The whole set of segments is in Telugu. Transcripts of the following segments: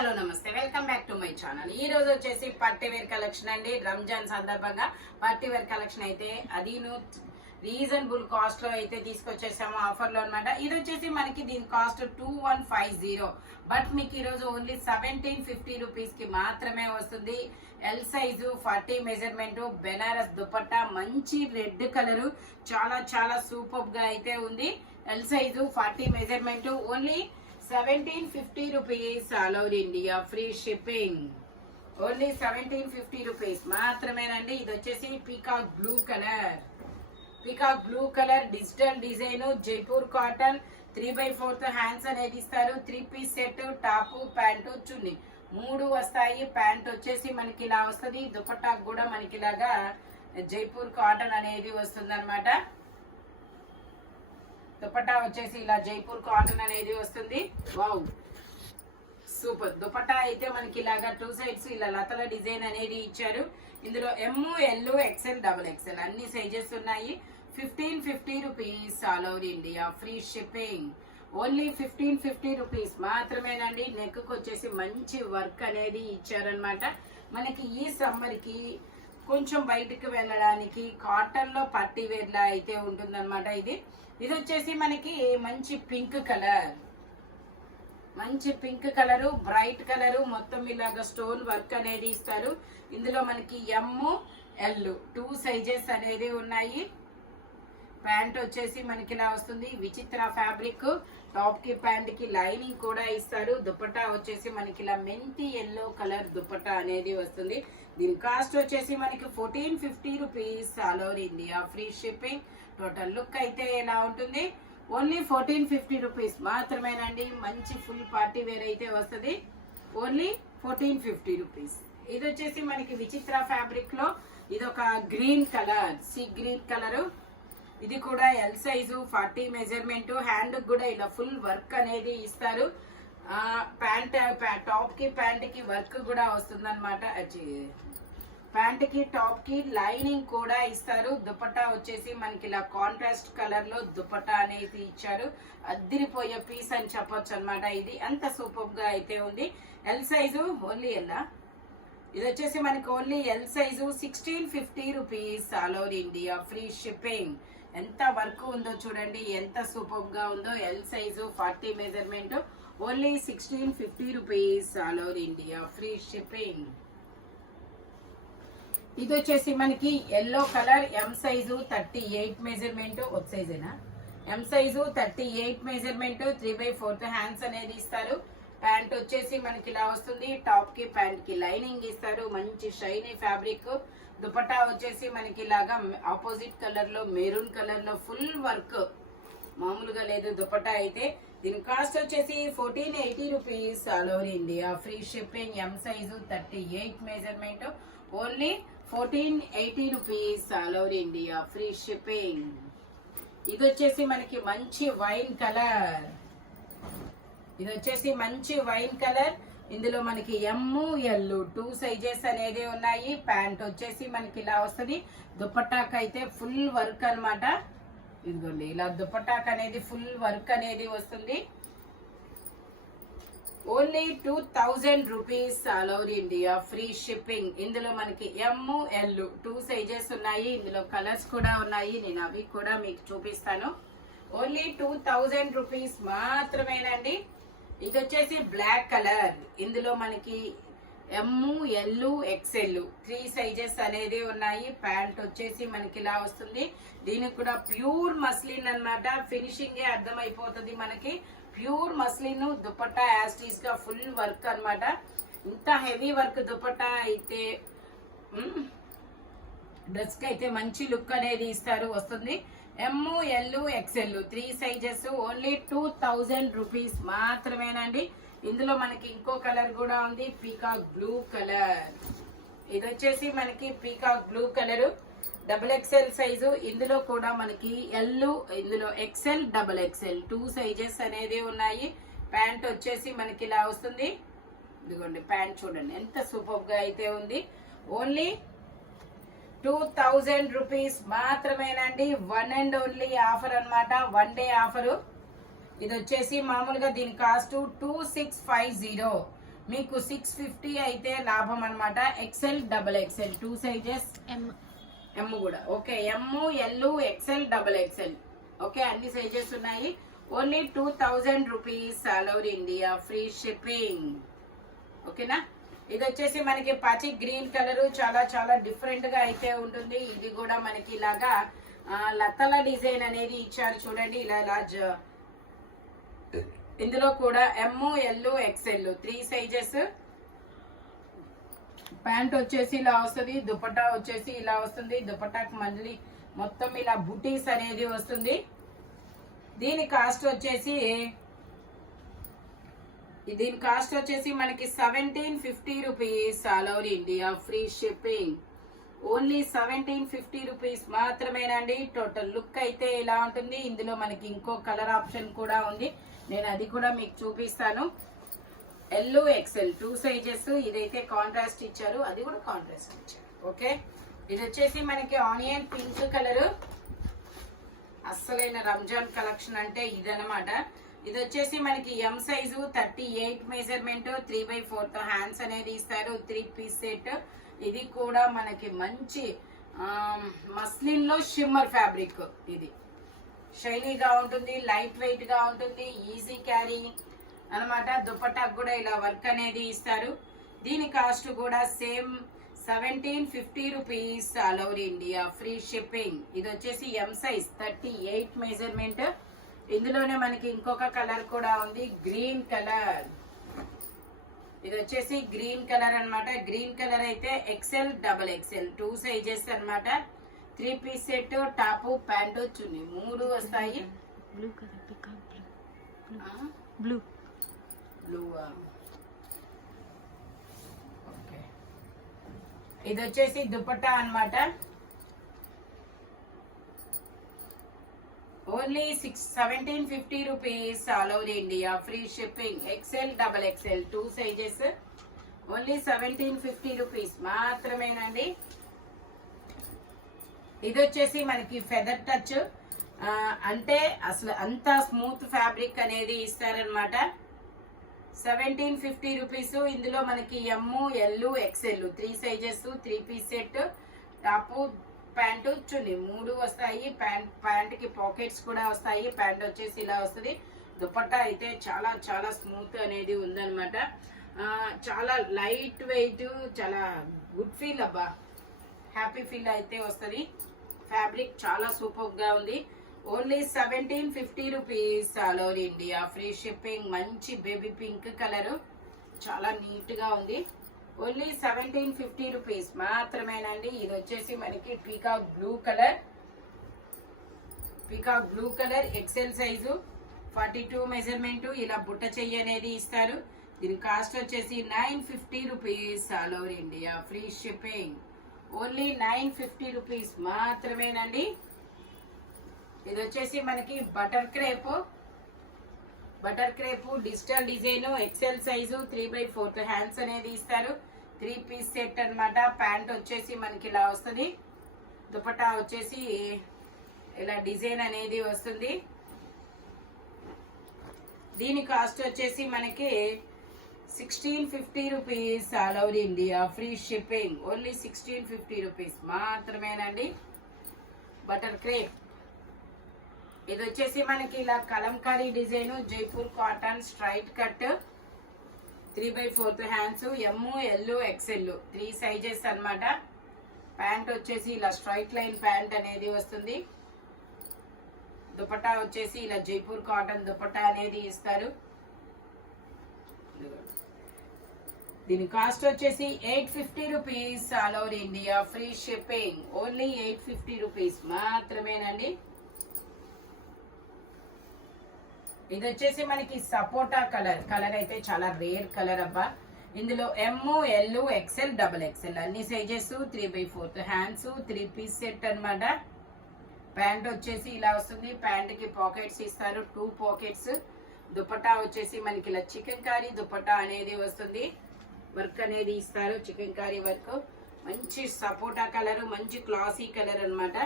హలో నమస్తే, welcome back to my channel. ఈ రోజు వచ్చేసి పార్టీ వేర్ కలెక్షన్ అండి. రంజాన్ సందర్భంగా పార్టీ వేర్ కలెక్షన్ అయితే అదీను రీజనబుల్ కాస్ట్ లో అయితే తీసుకొచ్చేసాము ఆఫర్ లో అనమాట. ఇది వచ్చేసి మనకి దీని కాస్ట్ 2150, బట్ మీకు ఈ రోజు ఓన్లీ 1750 రూపీస్ కి మాత్రమే వస్తుంది. L size 40 measurement Banaras dupatta, మంచి రెడ్ కలర్, చాలా చాలా సూపర్ గా అయితే ఉంది. L size 40 measurement only 1750 rupees, all over India, free shipping. Only 1750 rupees మాత్రమేనండి. ఇది వచ్చేసి peacock blue colour digital design, Jaipur cotton, 3/4 hands అనేది ఇస్తారు. 3 piece set, top pant chunni 3 వస్తాయి. ప్యాంట్ వచ్చేసి మనకి ఇలా వస్తుంది. దుపట్టా కూడా మనకి ఇలాగా జైపూర్ కాటన్ అనేది వస్తుంది అనమాట. దుపట్టా వచ్చేసి ఇలా జైపూర్ కాటన్ అనేది వస్తుంది. Wow, super. దుపట్టా అయితే మనకి ఇలాగా 2 సైడ్స్ ఇలా లతల డిజైన్ అనేది ఇచ్చారు. ఇందులో ఎమ్, ఎల్, ఎక్సెల్, XXL అన్ని సైజెస్ ఉన్నాయి. 1550 rupees, all over India, free shipping. Only 1550 rupees మాత్రమేనండి. నెక్ వచ్చేసి మంచి వర్క్ అనేది ఇచ్చారనమాట. మనకి ఈ సమ్మర్ కి కొంచెం బయటకు వెళ్ళడానికి కాటన్ లో పట్టీ వేర్ లా అయితే ఉంటుందన్నమాట. ఇది వచ్చేసి మనకి మంచి పింక్ కలరు, బ్రైట్ కలరు, మొత్తం ఇలాగా స్టోన్ వర్క్ అనేది ఇస్తారు. ఇందులో మనకి ఎమ్, ఎల్ 2 సైజెస్ అనేది ఉన్నాయి. ప్యాంట్ వచ్చేసి మనకి ఇలా వస్తుంది. విచిత్ర ఫ్యాబ్రిక్, టాప్ కి ప్యాంట్ కి లైనింగ్ కూడా ఇస్తారు. దుపట్టా వచ్చేసి మనకి ఇలా మెంతి ఎల్లో కలర్ దుపట్టా అనేది వస్తుంది. దీని కాస్ట్ వచ్చేసి మనకి 1450 rupees, all over India, free shipping. Total look అయితే ఎలా ఉంటుంది? ఓన్లీ 1450 రూపీస్ మాత్రమేనండి. మంచి ఫుల్ పార్టీ వేర్ అయితే వస్తుంది. Only 1450 rupees. ఇది వచ్చేసి మనకి విచిత్ర ఫ్యాబ్రిక్ లో ఇది ఒక green colour, see green colour. ఇది కూడా ఎల్ సైజు 40 మెజర్మెంట్. హ్యాండ్ కూడా ఇలా ఫుల్ వర్క్ అనేది ఇస్తారు. ప్యాంట్ టాప్ కి ప్యాంట్ కి వర్క్ కూడా వస్తుంది అనమాట. ప్యాంట్ కి టాప్ కి లైనింగ్ కూడా ఇస్తారు. దుపట్టా వచ్చేసి మనకి ఇలా కాంట్రాస్ట్ కలర్ లో దుపట్టా అనేది ఇచ్చారు. అద్దిరిపోయే పీస్ అని చెప్పొచ్చు అనమాట. ఇది అంత సూపర్ గా అయితే ఉంది. ఎల్ సైజు ఓన్లీ ఎల్లా. ఇది వచ్చేసి మనకి only L size 1650 rupees, all over India, free shipping. ఎంత వర్క్ ఉందో చూడండి, ఎంత సూపర్ గా ఉందో. L size 40 measurement only 1650 rupees, all over India, free shipping. ఇది వచ్చేసి మనకి ఎల్లో కలర్, ఎం సైజు 38 మెజర్మెంట్. ఒక సైజేనా? ఎం సైజు 38 మెజర్మెంట్, 3/4 హ్యాండ్స్ అనేది ఇస్తారు. ప్యాంట్ వచ్చేసి మనకి ఇలా వస్తుంది. టాప్ కి ప్యాంట్ కి లైనింగ్ ఇస్తారు. మంచి షైనీ ఫ్యాబ్రిక్. దుపట్టా వచ్చేసి మనకి ఇలాగా ఆపోజిట్ కలర్ లో, మెరూన్ కలర్ లో ఫుల్ వర్క్, మామూలుగా లేదు దుపట్టా అయితే. దీని కాస్ట్ వచ్చేసి 1480 rupees, all over India, free shipping. ఎం size 38 measurement only 1480 rupees, all over India, free shipping. ఇది వచ్చేసి మనకి మంచి వైన్ కలర్. ఇందులో మనకి ఎమ్, ఎల్ 2 సైజెస్ అనేది ఉన్నాయి. ప్యాంట్ వచ్చేసి మనకి ఇలా వస్తుంది. దుపట్టాకు అయితే ఫుల్ వర్క్ అనమాట. ఇదిగోండి, ఇలా దుపట్టాకు అనేది ఫుల్ వర్క్ అనేది వస్తుంది. Only 2000 rupees, all over India, free shipping. ఇందులో మనకి ఎమ్, ఎల్ 2 సైజెస్ ఉన్నాయి. ఇందులో కలర్స్ కూడా ఉన్నాయి. నేను అవి కూడా మీకు చూపిస్తాను. ఓన్లీ 2000 రూపీస్ మాత్రమేనండి. ఇది వచ్చేసి బ్లాక్ కలర్. ఇందులో మనకి ఎమ్, ఎల్, XXL 3 సైజెస్ అనేది ఉన్నాయి. ప్యాంట్ వచ్చేసి మనకి ఇలా వస్తుంది. దీనికి కూడా ప్యూర్ మస్లిన్ అన్నమాట. ఫినిషింగ్ అర్థమైపోతుంది మనకి. Pure muslin. దుపట్టా యాస్టీస్ గా ఫుల్ వర్క్ అన్నమాట. ఇంత హెవీ వర్క్ దుపట్టా అయితే డ్రెస్ కి అయితే మంచి లుక్ అనేది ఇస్తారు, వస్తుంది. M, L, XXL 3 sizes only 2000 rupees మాత్రమేనండి. ఇందులో మనకి ఇంకో కలర్ కూడా ఉంది, పీకాక్ బ్లూ కలర్. ఇది వచ్చేసి మనకి peacock blue colour, XXL size. ఇందులో కూడా మనకి ఎల్, ఇందులో XL, XXL 2 సైజెస్ అనేది ఉన్నాయి. ప్యాంట్ వచ్చేసి మనకి ఇలా వస్తుంది. ఇదిగోండి ప్యాంట్ చూడండి ఎంత సూపర్ గా అయితే ఉంది. ఓన్లీ 2000 రూపీస్ మాత్రమేనండి. వన్ అండ్ ఓన్లీ ఆఫర్ అనమాట, 1 డే ఆఫరు. ఇది వచ్చేసి మామూలుగా దీని కాస్ట్ 2650. మీకు 650 అయితే లాభం అనమాట. XL double XL 2 sizes, M కూడా okay. M, L, XL, double XL okay, అన్ని సైజెస్ ఉన్నాయి. Only 2000 rupees all over India, free shipping ఓకేనా. ఇది వచ్చేసి మనకి పచ్చి గ్రీన్ కలర్, చాలా చాలా డిఫరెంట్ గా అయితే ఉంటుంది. ఇది కూడా మనకి ఇలాగా లతల డిజైన్ అనేది ఇచ్చారు చూడండి, ఇలా ఇందులో కూడా ఎం, ఎల్, ఎక్స్ఎల్ 3 సైజెస్. ప్యాంట్ వచ్చేసి ఇలా వస్తుంది, దుపట్టా వచ్చేసి ఇలా వస్తుంది. దుపట్టాకి మళ్ళీ మొత్తం ఇలా బుటీస్ అనేది వస్తుంది. దీని కాస్ట్ వచ్చేసి మనకి 1750 rupees all over India, free shipping. Only 1750 rupees మాత్రమేనండి. టోటల్ లుక్ అయితే ఇలా ఉంటుంది. ఇందులో మనకి ఇంకో కలర్ ఆప్షన్ కూడా ఉంది, నేను అది కూడా మీకు చూపిస్తాను. L, XL 2 sizes. ఇదైతే కాంట్రాస్ట్ ఇచ్చారు, అది కూడా కాంట్రాస్ట్ ఇచ్చారు ఓకే. ఇది వచ్చేసి మనకి ఆనియన్ పింక్ కలర్, అస్సలైన రంజాన్ కలెక్షన్ అంటే ఇదనమాట. ఇది వచ్చేసి మనకి ఎం సైజు 38 మెజర్మెంట్, 3/4 హ్యాండ్స్ అనేది ఇస్తారు. 3 పీస్ సెట్. ఇది కూడా మనకి మంచి మస్లిన్ లో షిమ్మర్ ఫ్యాబ్రిక్. ఇది షైనీగా ఉంటుంది, లైట్ వెయిట్ గా ఉంటుంది, ఈజీ క్యారీ అనమాట. దుపట్టాకు కూడా ఇలా వర్క్ అనేది ఇస్తారు. దీని కాస్ట్ కూడా same 1750 rupees all over India, free shipping. ఇది వచ్చేసి ఎం సైజ్ 38 మెజర్మెంట్. ఇందులోనే మనకి ఇంకొక కలర్ కూడా ఉంది, గ్రీన్ కలర్. ఇది వచ్చేసి గ్రీన్ కలర్ అన్నమాట. గ్రీన్ కలర్ అయితే ఎక్సెల్, డబల్ ఎక్సెల్ 2 సైజెస్ అన్నమాట. 3 piece set, top, pant, chunni 3 వస్తాయి. Blue okay. ఇది వచ్చేసి దుపట్టా అన్నమాట. Only 1750 rupees all over India, free shipping. XL, double XL 2 sizes. Only 1750 rupees మాత్రమేనండి. ఇది వచ్చేసి మనకి ఫెదర్ టచ్, అంటే అసలు అంత స్మూత్ ఫ్యాబ్రిక్ అనేది ఇస్తారనమాట. 1750 రూపీస్. ఇందులో మనకి M, L, XL 3 sizes, 3 piece set, top, pant, chunni 3 వస్తాయి. ప్యాంట్ కి పాకెట్స్ కూడా వస్తాయి. ప్యాంట్ వచ్చేసి ఇలా వస్తుంది. దుపట్టా అయితే చాలా చాలా స్మూత్ అనేది ఉందన్నమాట. చాలా లైట్ వెయిట్, చాలా గుడ్ ఫీల్ అబ్బా, హ్యాపీ ఫీల్ అయితే వస్తుంది. ఫ్యాబ్రిక్ చాలా సూపర్ గా ఉంది. Only 1750 rupees all over India, free shipping. మంచి బేబీ పింక్ కలర్, చాలా నీట్ గా ఉంది. ఓన్లీ 1750 రూపీస్ మాత్రమేనండి. ఇది వచ్చేసి మనకి peacock blue colour XL size, 42 measurement. ఇలా బుట్ట చెయ్యి అనేది ఇస్తారు. దీని కాస్ట్ వచ్చేసి 950 rupees all over India, free shipping. Only 950 rupees మాత్రమేనండి. ఇది వచ్చేసి మనకి butter crepe digital design, excel size, 3/4 hands అనేది ఇస్తారు. 3 పీస్ సెట్ అన్నమాట. ప్యాంట్ వచ్చేసి మనకి ఇలా వస్తుంది. దుపట్టా వచ్చేసి ఇలా డిజైన్ అనేది వస్తుంది. దీని కాస్ట్ వచ్చేసి మనకి 1650 rupees all over India, free shipping. Only 1650 rupees మాత్రమేనండి. Butter crepe. ఇది వచ్చేసి మనకి ఇలా Kalamkari design, Jaipur cotton straight cut, 3/4 hands, M, L, XL 3 sizes అన్నమాట. ప్యాంట్ వచ్చేసి ఇలా స్ట్రైట్ లైన్ ప్యాంట్ అనేది వస్తుంది. దుపట్టా వచ్చేసి ఇలా జైపూర్ కాటన్ దుపట్టా అనేది ఇస్తారు. దీని కాస్ట్ వచ్చేసి 850 rupees all over India, free shipping. Only 850 rupees మాత్రమేనండి. ఇది వచ్చేసి మనకి సపోటా కలర్ అయితే చాలా రేర్ కలర్ అబ్బా. ఇందులో ఎం, ఎల్, ఎక్స్ఎల్, డబల్ ఎక్స్ఎల్ అన్ని సైజెస్, 3/4 హ్యాండ్స్, 3 పీస్ సెట్ అన్నమాట. ప్యాంట్ వచ్చేసి ఇలా వస్తుంది. ప్యాంట్ కి పాకెట్స్ ఇస్తారు, 2 పాకెట్స్. దుపట్టా వచ్చేసి మనకి ఇలా చికెన్ కారీ దుపట్టా అనేది వస్తుంది. వర్క్ అనేది ఇస్తారు, చికెన్ కారీ వర్క్. మంచి సపోటా కలర్, మంచి క్లాసీ కలర్ అన్నమాట.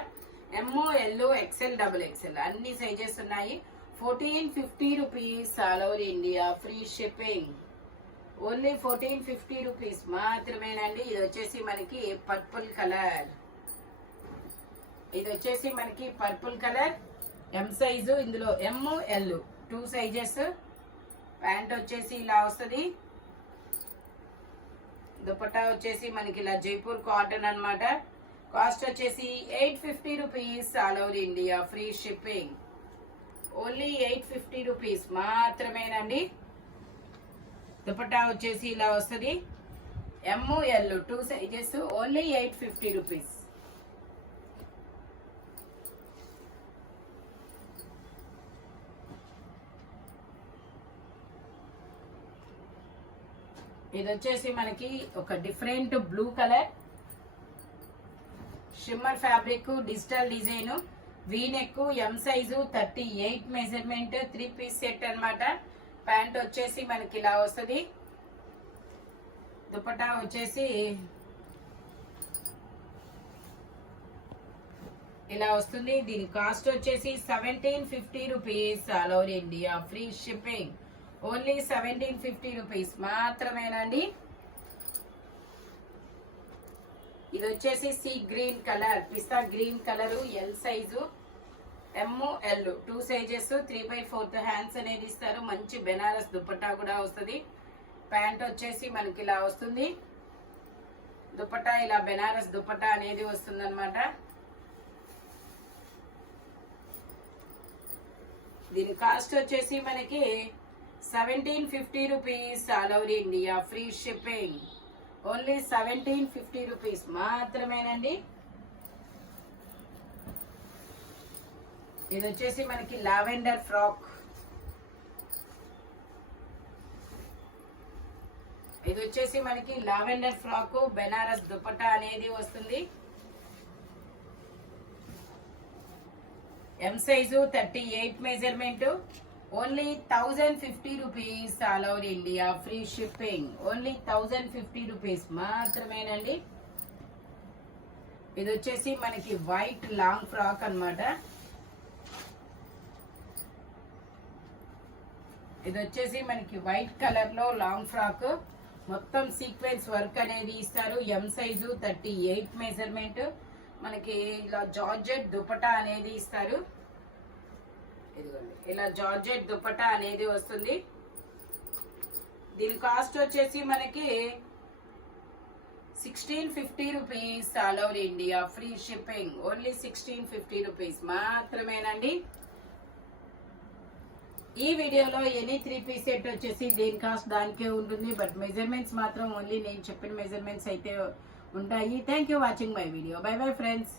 M, L, XL, double XL అన్ని సైజెస్ ఉన్నాయి. 1450 rupees all over India, free shipping. Only 1450 rupees మాత్రమేనండి. ఇది వచ్చేసి మనకి పర్పుల్ కలర్. ఇది వచ్చేసి మనకి పర్పుల్ కలర్, ఎం సైజు. ఇందులో ఎం ఎల్ 2 సైజెస్. ప్యాంట్ వచ్చేసి ఇలా వస్తుంది. దుపట్టా వచ్చేసి మనకి ఇలా జైపూర్ కాటన్ అన్నమాట. కాస్ట్ వచ్చేసి 850 rupees. All over India free shipping. Only 850 rupees మాత్రమేనండి. దుపట్టా వచ్చేసి ఇలా వస్తుంది. M L 2 sizes. Only 850 rupees. ఇది వచ్చేసి మనకి ఒక different blue colour, shimmer fabric, digital design, V neck, M size, 38 measurement, 3 piece set అన్నమాట. ప్యాంట్ వచ్చేసి మనకి ఇలా వస్తుంది. దుపట్టా వచ్చేసి ఇలా వస్తుంది. దీని కాస్ట్ వచ్చేసి 1750 rupees. All over India free shipping. Only 1750 rupees మాత్రమేనండి. ఇది వచ్చేసి సీ గ్రీన్ కలర్, పిస్తా green colour, L size, M L 2 sizes, 3/4 hands అనేది ఇస్తారు. మంచి బెనారస్ దుపట్టా కూడా వస్తుంది. ప్యాంట్ వచ్చేసి మనకి ఇలా వస్తుంది. దుపట్టా ఇలా బెనారస్ దుపట్టా అనేది వస్తుంది అనమాట. దీని కాస్ట్ వచ్చేసి మనకి 1750 rupees. All over India free shipping. Only 1750 rupees మాత్రమేనండి. ఇది వచ్చేసి మనకి లావెండర్ ఫ్రాక్. ఇది వచ్చేసి మనకి లావెండర్ ఫ్రాక్, బెనారస్ దుపట్టా అనేది వస్తుంది. M size, 38 measurement. Only 1050 rupees. All over India free shipping. Only 1050 rupees మాత్రమేనండి. ఇది వచ్చేసి మనకి వైట్ లాంగ్ ఫ్రాక్ అన్నమాట. ఇది వచ్చేసి మనకి వైట్ కలర్ లో లాంగ్ ఫ్రాక్, మొత్తం సీక్వెన్స్ వర్క్ అనేది ఇస్తారు. ఎం సైజు, 38 మెజర్మెంట్. మనకి ఇలా జార్జెట్ దుపట్టా అనేది ఇస్తారు. ఇదిగోండి ఇలా జార్జెట్ దుపట్టా అనేది వస్తుంది. దీని కాస్ట్ వచ్చేసి మనకి 1650 rupees. All over India free shipping. Only 1650 rupees మాత్రమేనండి. ఈ వీడియోలో ఎనీ 3 పీస్ సెట్ వచ్చేసి దేని కాస్ట్ దానికే ఉంటుంది. బట్ మెజర్మెంట్స్ మాత్రం ఓన్లీ నేను చెప్పిన మెజర్మెంట్స్ అయితే ఉంటాయి. Thank you watching my video. By bye friends.